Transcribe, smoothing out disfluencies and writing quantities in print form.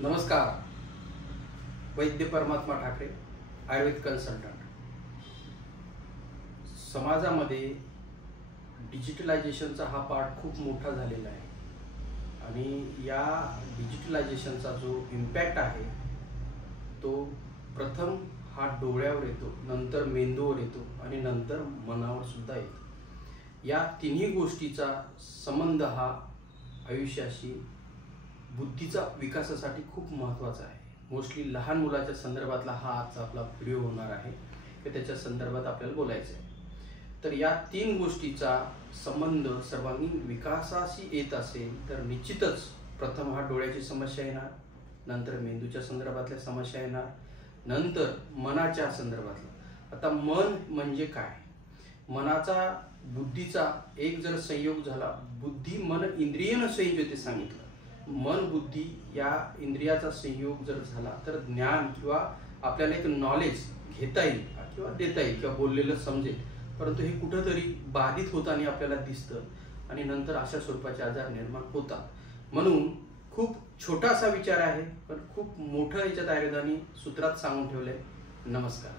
नमस्कार. वैद्य परमात्मा ठाकरे, आयुर्वेद कन्सल्टंट. समाजामध्ये डिजिटलायझेशनचा हा पार्ट खूप मोठा झालेला आहे आणि या डिजिटलायझेशनचा जो इम्पॅक्ट आहे तो प्रथम हा डोळ्यावर येतो, नंतर मेंदूवर येतो आणि नंतर मनावर सुद्धा येतो. या तिन्ही गोष्टीचा संबंध हा आयुष्याशी, बुद्धीचा विकासासाठी खूप महत्त्वाचा आहे. मोस्टली लहान मुलाच्या संदर्भातला हा आजचा आपला व्हिडिओ होणार आहे की त्याच्या संदर्भात आपल्याला बोलायचं आहे. तर या तीन गोष्टीचा संबंध सर्वांगीण विकासाशी येत असेल तर निश्चितच प्रथम हा डोळ्याची समस्या येणार, नंतर मेंदूच्या संदर्भातल्या समस्या येणार, नंतर मनाच्या संदर्भातला. आता मन म्हणजे काय? मनाचा बुद्धीचा एक जर संयोग झाला, बुद्धी मन इंद्रियन संयोजते सांगितलं. मन बुद्धी या इंद्रियाचा संयोग जर झाला तर ज्ञान किंवा आपल्याला एक नॉलेज घेता येईल किंवा देता येईल किंवा बोललेलं समजेल. परंतु हे कुठंतरी बाधित होताना आपल्याला दिसतं आणि नंतर अशा स्वरूपाचे आजार निर्माण होतात. म्हणून खूप छोटासा विचार आहे पण खूप मोठं याच्यात आयुर्वेदाने सूत्रात सांगून ठेवलंय. नमस्कार.